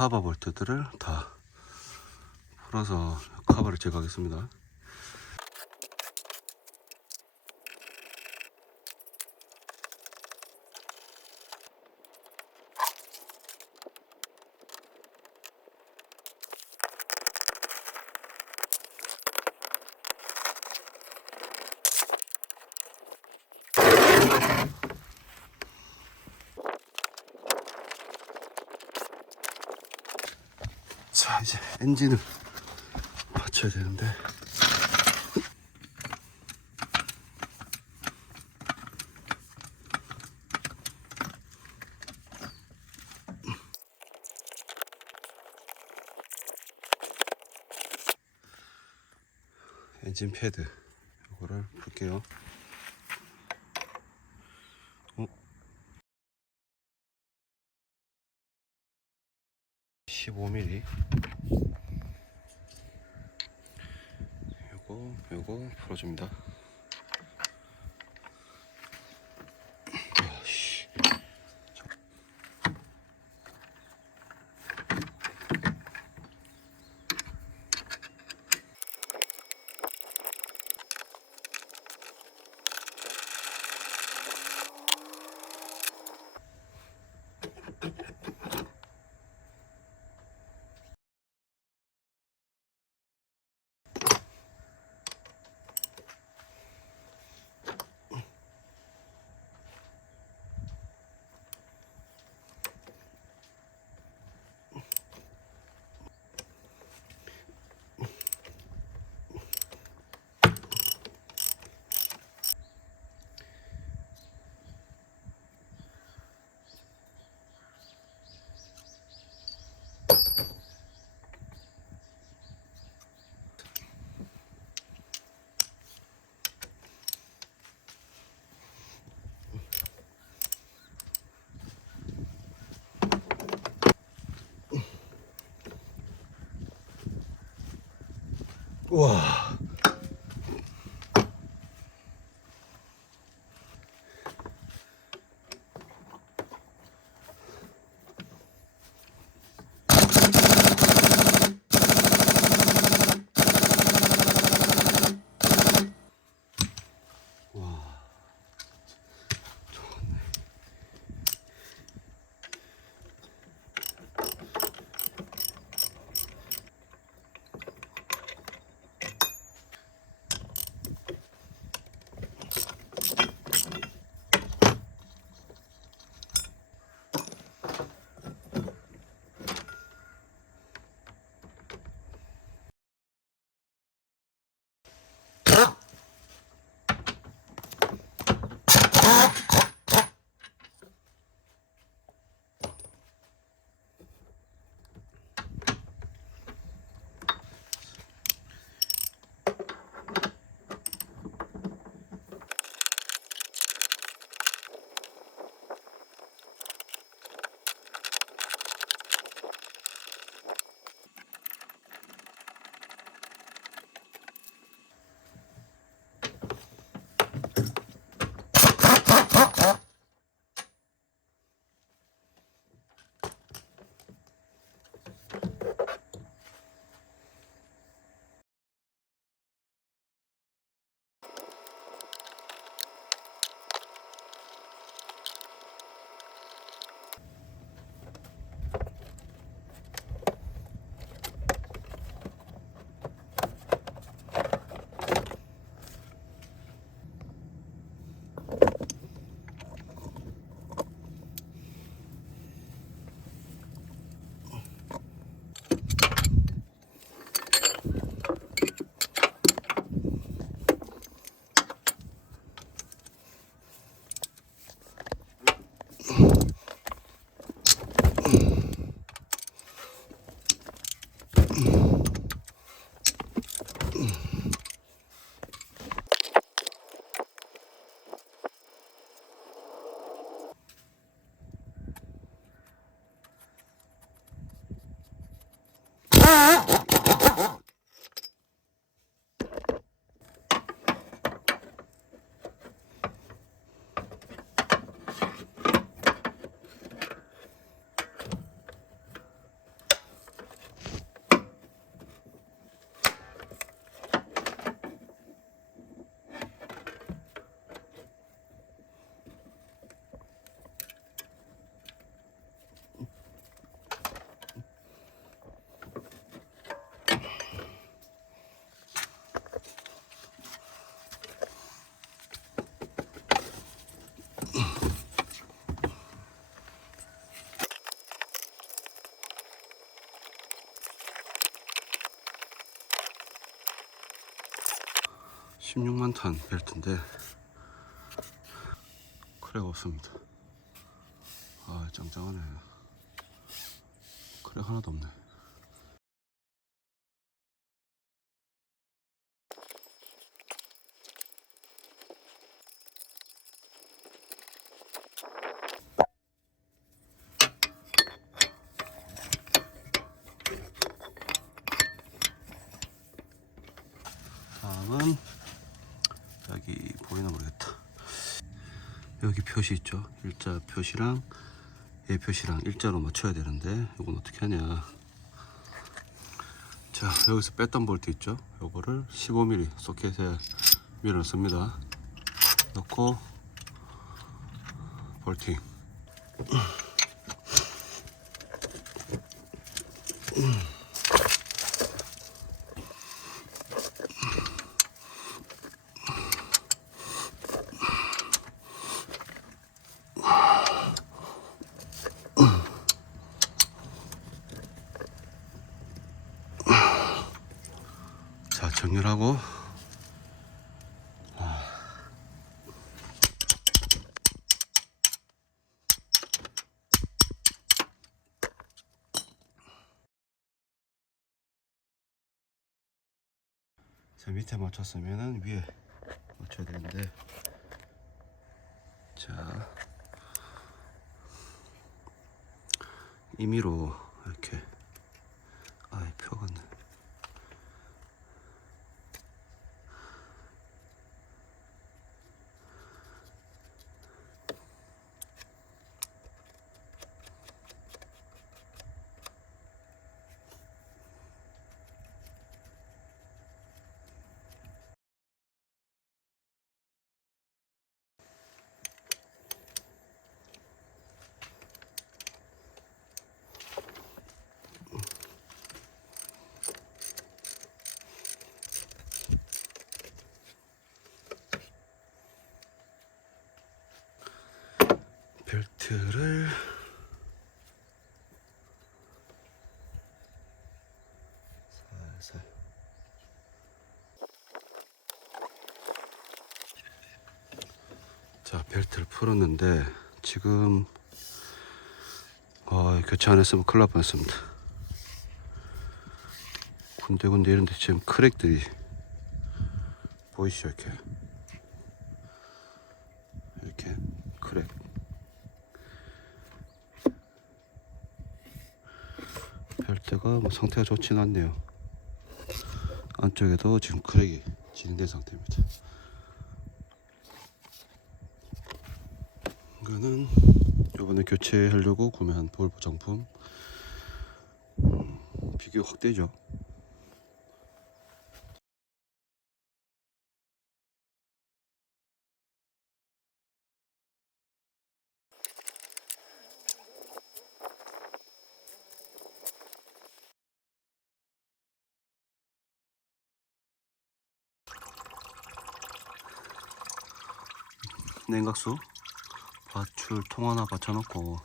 카바 볼트들을 다 풀어서 카바를 제거하겠습니다. 자, 이제 엔진을 받쳐야 되는데, 엔진 패드 이거를 풀게요. 15mm. 요거 풀어줍니다. 우와. 16만 탄 벨트인데 크랙 없습니다. 아, 짱짱하네. 크랙 하나도 없네. 다음은 여기 보이나 모르겠다. 여기 표시 있죠. 일자 표시랑 얘 표시랑 일자로 맞춰야 되는데 이건 어떻게 하냐. 자, 여기서 뺐던 볼트 있죠. 요거를 15mm 소켓에 밀어넣습니다. 넣고 볼팅. 자, 정렬하고 자, 밑에 맞췄으면은 위에 맞춰야 되는데, 자, 임의로 이렇게 아예 펴갔네. 벨트를 살살. 자, 벨트를 풀었는데 지금 교체 안 했으면 큰일 날 뻔했습니다. 군데군데 이런데 지금 크랙들이 보이시죠? 이렇게 크랙. 벨트가 뭐 상태가 좋진 않네요. 안쪽에도 지금 크랙이 진행된 상태입니다. 이거는 이번에 교체하려고 구매한 볼보 정품. 비교 확 되죠. 냉각수 밧줄 통 하나 받쳐놓고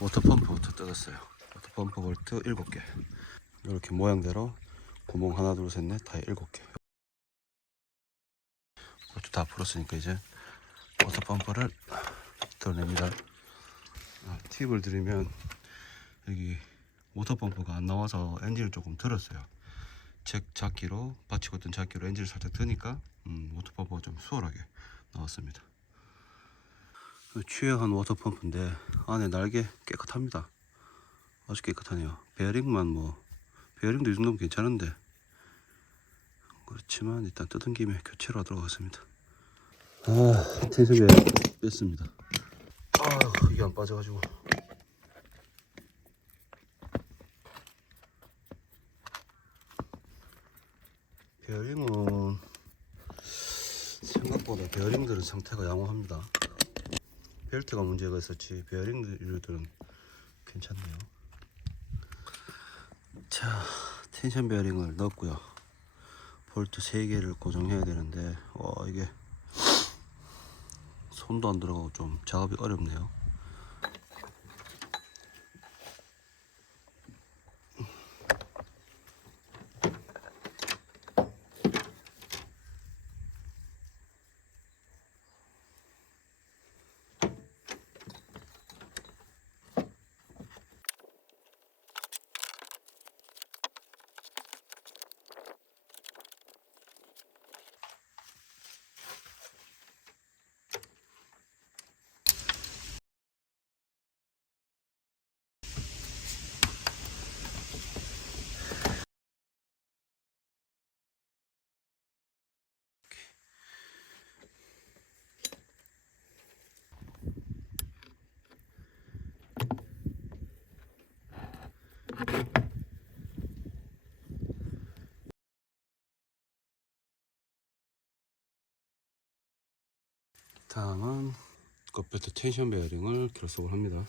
워터펌프부터 뜯었어요. 워터펌프 볼트 7개. 이렇게 모양대로 구멍 하나 둘 셋 넷 다 7개. 볼트 다 풀었으니까 이제 워터펌프를 덜냅니다. 팁을 드리면, 여기 워터펌프가 안 나와서 엔진을 조금 들었어요. 책 잡기로, 받치고 있던 잡기로 엔진을 살짝 드니까 워터펌프가 좀 수월하게 나왔습니다. 취약한 워터펌프인데 안에 날개 깨끗합니다. 아주 깨끗하네요. 베어링만 베어링도 이 정도면 괜찮은데, 그렇지만 일단 뜯은 김에 교체로 하도록 하겠습니다. 텐션 베어링 뺐습니다. 이게 안 빠져가지고. 베어링은 생각보다 베어링들은 상태가 양호합니다. 벨트가 문제가 있었지 베어링들은 괜찮네요. 자, 텐션 베어링을 넣었고요. 볼트 3개를 고정해야 되는데 이게 손도 안 들어가고 좀 작업이 어렵네요. 다음은 겉벨트 텐션 베어링을 결속을 합니다.